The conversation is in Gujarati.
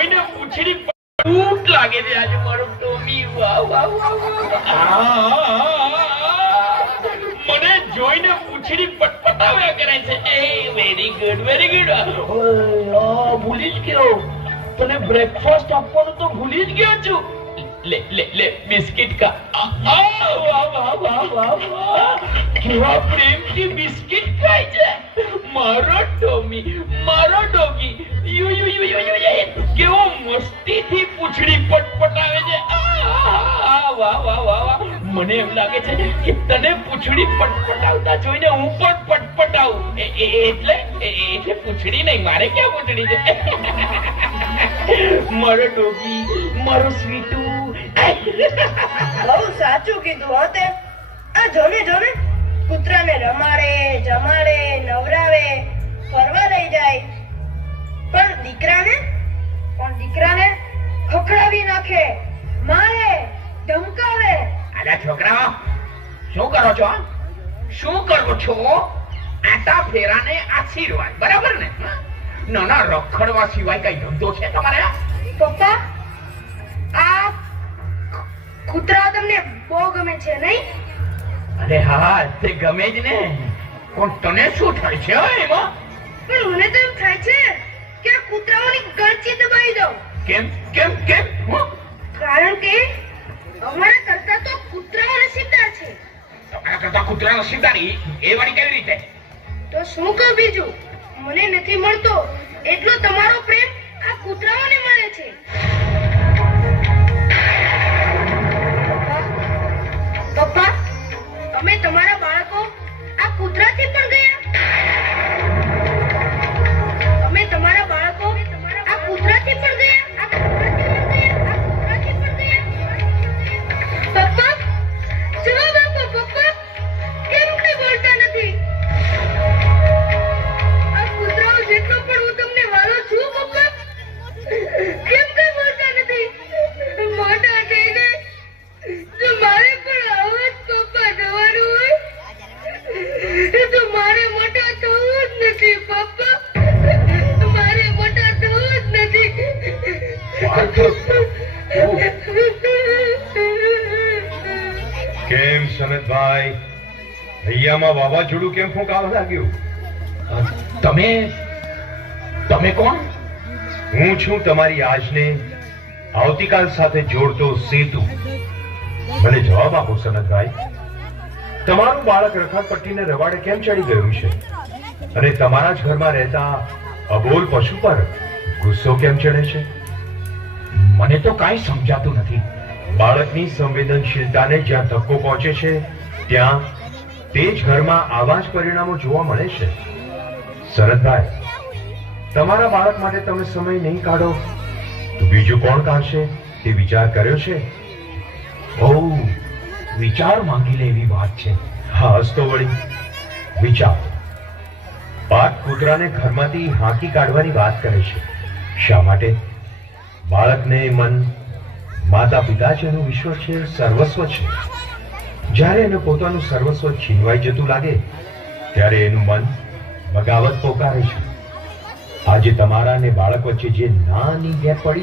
મને જોઈને પૂછડી પટપટાવ્યા કરે છે. એ વેરી ગુડ વેરી ગુડ ભૂલી જ ગયો. તને બ્રેકફાસ્ટ આપવાનું તો ભૂલી જ ગયો છું. લે લે લે, બિસ્કિટ કા કેવા પ્રેમથી બિસ્કિટ ખાય છે. મારો ટોમી, મારો ડોગી યુ યુ યુ મસ્તીથી પૂછડી પટપટાવે છે. વાહ મને એમ લાગે છે કે તને પૂછડી પટપટાવતા જોઈને હું પણ પટપટાવું એટલે એટલે પૂંછડી નહીં, મારે ક્યાં પૂછડી છે? મારો ડોગી મારો સ્વીટુ. બહુ સાચું કીધું, હો તે. આ જોને જોને ખખડાવી નાખે. મારે ધમકાવે. અલા છોકરાઓ શું કરો છો? શું કરો છો? આટા ફેરાને આશીર્વાદ બરાબર ને? ના ના રખડવા સિવાય કઈ ધંધો છે તમારે? પપ્પા આ કૂતરા તમને બહુ ગમે છે નહીં? અરે હા તે ગમે જ ને. પણ તને શું થાય છે એમાં? પણ મને તો એમ થાય છે કે આ કૂતરાઓની ગળચી દબાવી દઉં. કેમ? કેમ? કેમ? કારણ કે અમારા કરતા તો કૂતરાઓ નસીબદાર છે. તમારા કરતા કૂતરા નસીબદારી એ વાળી કેવી રીતે? તો શું કહું બીજું? મને નથી મળતો. એટલો તમારો પ્રેમ આ કૂતરાઓને મળે છે. કેમ સનતભાઈ હૈયામાં વાવાઝોડું કેમ ફૂંકાવા લાગ્યું? તમે? તમે કોણ? હું છું તમારી આજને આવતીકાલ સાથે જોડતો સેતુ. મને જવાબ આપો સનતભાઈ તમારું બાળક રખાપટ્ટીને રવાડે કેમ ચડી ગયું છે? અને તમારા જ ઘરમાં રહેતા અબોલ પશુ પર ગુસ્સો કેમ ચડે છે? મને તો કાંઈ સમજાતું નથી. બાળકની સંવેદનશીલતાને જ્યાં ધક્કો પહોંચે છે, ત્યાં તે જ ઘરમાં આવા જ પરિણામો જોવા મળે છે. શરદભાઈ, તમારા બાળક માટે તમે સમય નહીં કાઢો. તો બીજું કોણ કાઢશે? તે વિચાર કર્યો છે. ઓ વિચાર માંગી લે એવી વાત છે. હા, હસતો વળી. વિચાર. પાક કૂતરાને ઘરમાંથી હાંકી કાઢવાની વાત કરે છે. શા માટે? બાળકને મન માતા પિતા છે એનું વિશ્વ છે, સર્વસ્વ છે. જ્યારે એને પોતાનું સર્વસ્વ છીનવાઈ જતું લાગે, ત્યારે એનું મન બગાવત પોકારે છે. આજે તમારા અને બાળક વચ્ચે જે નાની ગેપ પડી